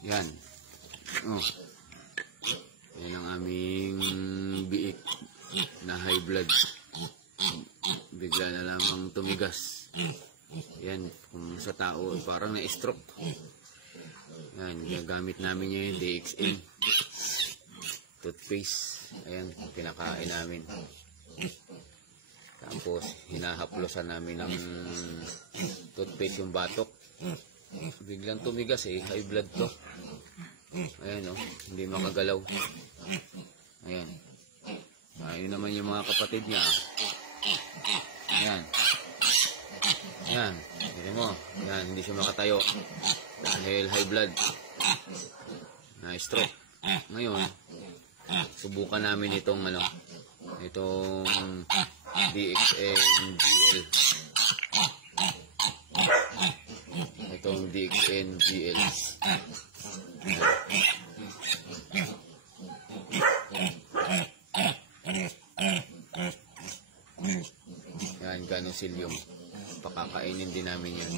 Yan. Oh. Yan ang aming biik na high blood. Bigla na lamang tumigas. Yan, kung sa tao parang na-stroke. Yan, gagamit namin yung DXN toothpaste. Ayan, pinakain namin. Tapos hinahaplosan namin ng toothpaste yung batok. Biglang tumigas high blood to. Ayan hindi makagalaw. Ayan. Ayun naman yung mga kapatid niya. Ayan. Ayan. Tignan mo. Ayan, hindi siya makatayo. Dahil high blood. Na-stroke. Ngayon, subukan namin itong itong DXN GL. Itong DXN GL. Yan, Ganosillium. Pakakainin din namin yan.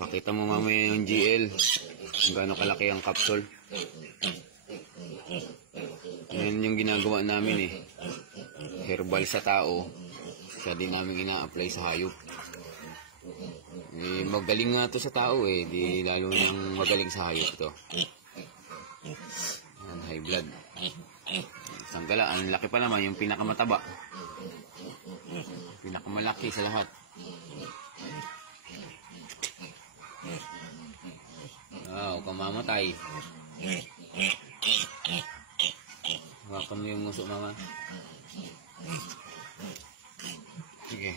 Pakita mo mamaya yung GL kung gaano kalaki ang capsule. Yan yung ginagawa namin herbal sa tao, siya din namin ina-apply sa hayop. Magaling nga to sa tao di lalo nang magaling sa hayop to. Yan, high blood. Sanggala, ang laki pa naman yung pinakamataba. Pinakamalaki sa lahat. Huwag kang mamatay. Hawakan mo yung nguso, mama. Sige.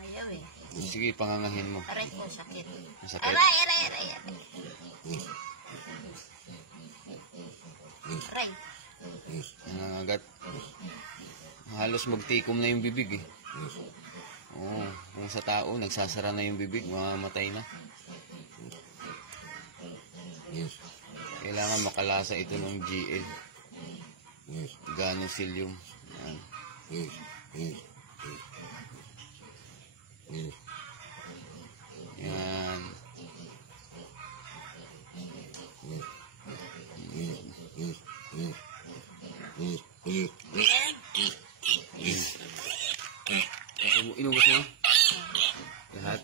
Ayaw Sige, pangangahin mo. Aray ko, sakit. Masakit. Aray. Nangangagat. Halos magtikom na yung bibig kung sa tao, nagsasara na yung bibig, mamamatay na. Kailangan makalasa ito ng GL. Ganosillium. Yan. Inubos mo? Lahat?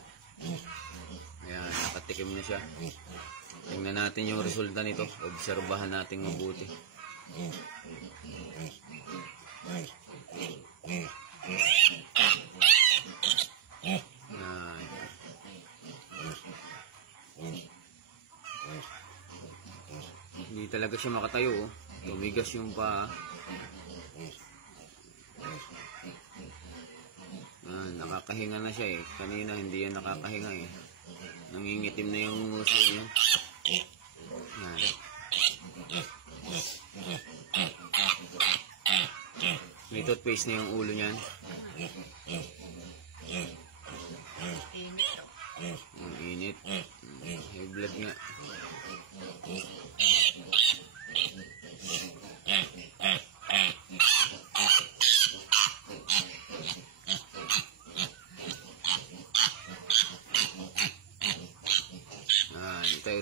Ayan, nakatikim na siya. Tingnan natin yung resulta nito. Obserbahan natin mabuti. Hindi talaga siya makatayo. Tumigas yung paa. Nakakahinga na siya Kanina hindi yan nakakahinga Nangingitim na yung nguso niya. May toothpaste na yung ulo niyan. Ang init. High blood nga.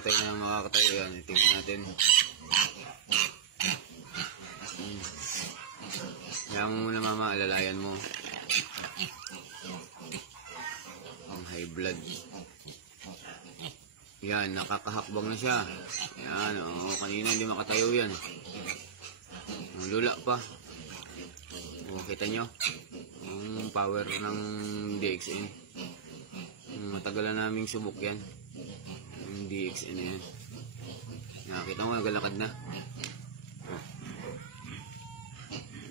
Tayo na makakatayo yan. Tingnan natin. Kaya mo muna mama, alalayan mo. Ang high blood. Yan, nakakahakbang na siya. Yan, kanina hindi makatayo yan. Ang lula pa. Kita nyo? Ang power ng DXN. Matagal na naming subok yan. Yung DXN yan. Nakakita mo, nagalakad na.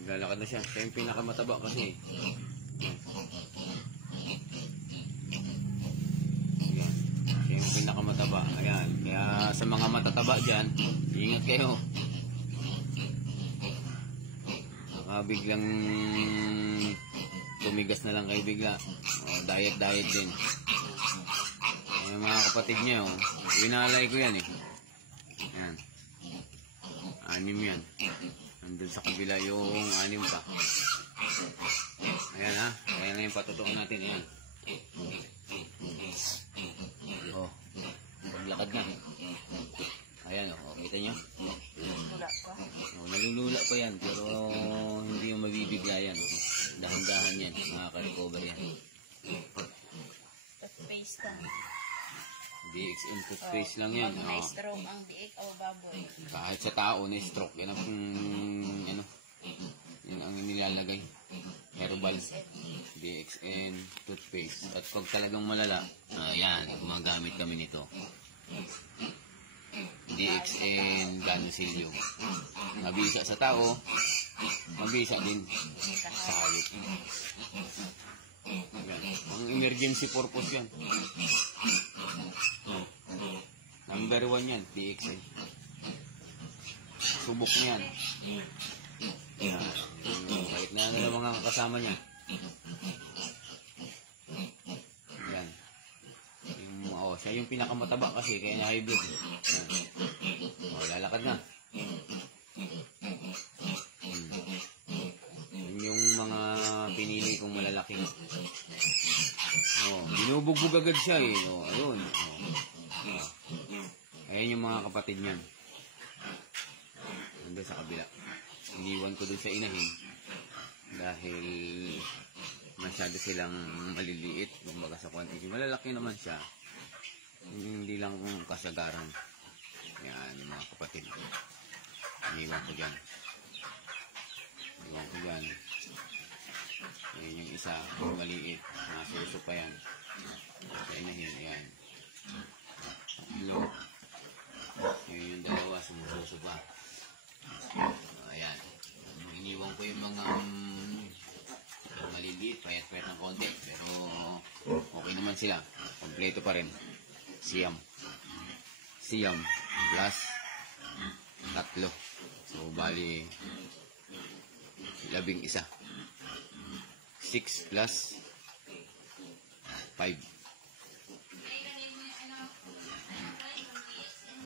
Nagalakad na siya. Siya yung pinakamataba kasi. Ayan. Siya yung pinakamataba. Ayan. Kaya sa mga matataba dyan, ingat kayo. Baka biglang tumigas na lang kayo bigla. Diet din. Yung mga kapatid niya, winalay ko yan eh. Yan. 6 yan. Nandun sa kabila yung 6 pa. Ayan ha. Ayan na yung patutukan natin. Ayan. Paglakad na. Ayan kita nyo? Wala pa. Nalulula pa yan. Pero hindi yung mabibigla yan. Dahan-dahan yan. Makaka-recover yan. Toothpaste lang. DXN toothpaste lang yan. Pag na-stroke ang diik o baboy. Kahit sa tao na stroke, yan ang yun ang nilalagay. Herbal DXN toothpaste. At pag talagang malala, yan, gumagamit kami nito. DXN Ganusilio. Mabisa sa tao, mabisa din sa hayop. Ang emergency purpose yan. Number 1 yan, DXN. Subok niyan. Kahit na mga kasama niya. Yan. Siya yung pinakamataba kasi, kaya niya high blood. Lalakad na. Yun yung mga pinili kong malalaki. Binubugbog agad siya eh. Ayun. Ayan yung mga kapatid niyan. Nandun sa kabila. Iniwan ko dun sa inahin. Dahil masyado silang maliliit. Kumbaga sa quantity. Malalaki naman siya. Hindi lang kasagaran. Yan yung mga kapatid. Iniwan ko dyan. Ayan yung isa. Yung maliit. Nasuso pa yan. Sa inahin. Ayan. Ayan yung dalawa. Sumususo pa. Ayan. Iniwan ko yung mga maliliit. Payat-payat ng konti. Pero okay naman sila. Kompleto pa rin. Siyam plus 3. So bali 11. 6 plus 5.